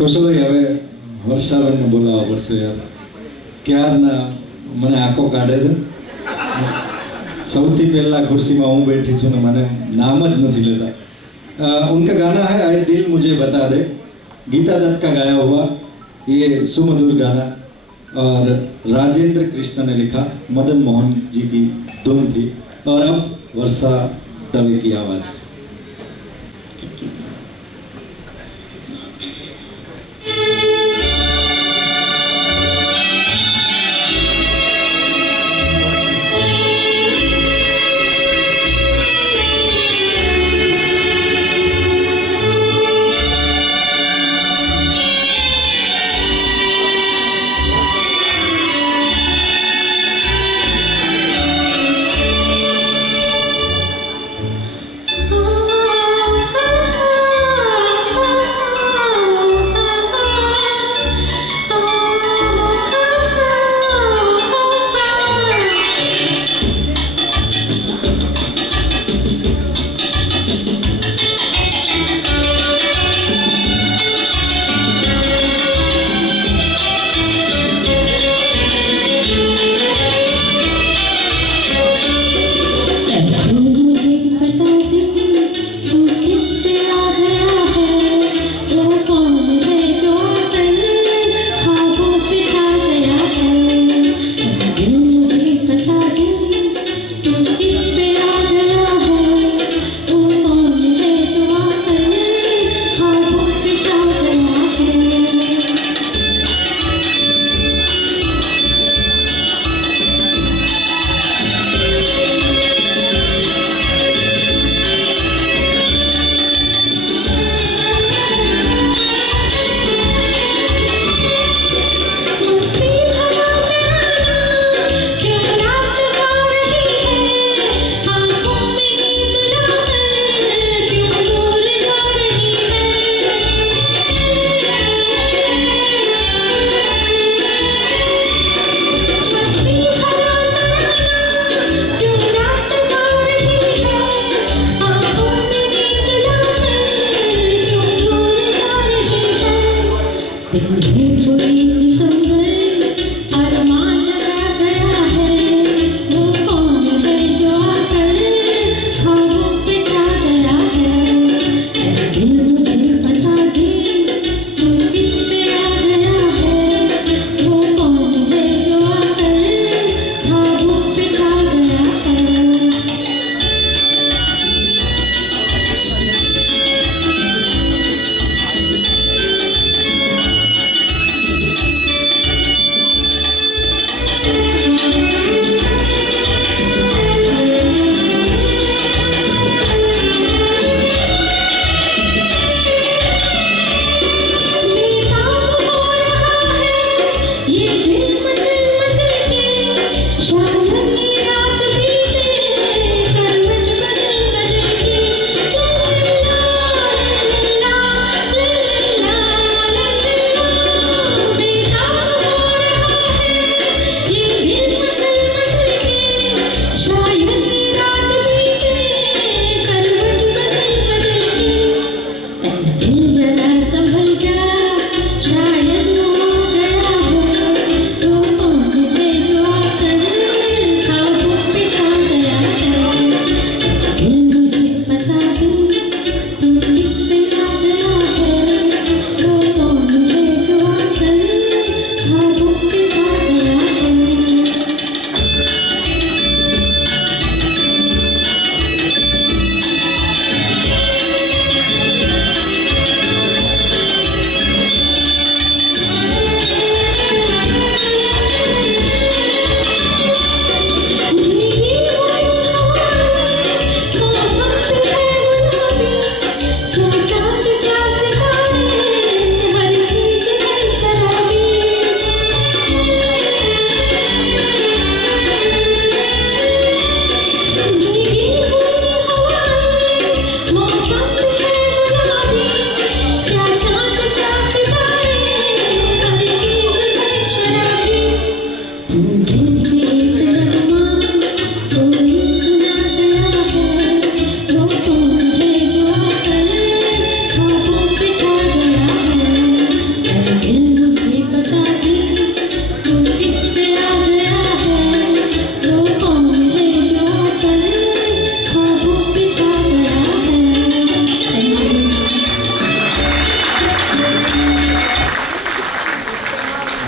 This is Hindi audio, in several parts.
કૌશલભાઈ હવે વર્ષાબેનને બોલાવવા પડશે યાર. ક્યારના મને આંખો કાઢે છે. સૌથી पहला कुर्सीમાં હું बैठी છું ને મને नाम જ નથી लेता. उनका गाना है आए दिल मुझे बता दे, गीता दत्त का गाया हुआ ये सुमधुर गाना और राजेंद्र कृष्ण ने लिखा, मदन मोहन जी की धुन थी और अब वर्षा दवे की आवाज़.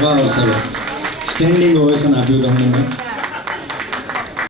વાહ સાહેબ, સ્ટેન્ડિંગ ઓવેશન આપ્યું તમને મેં.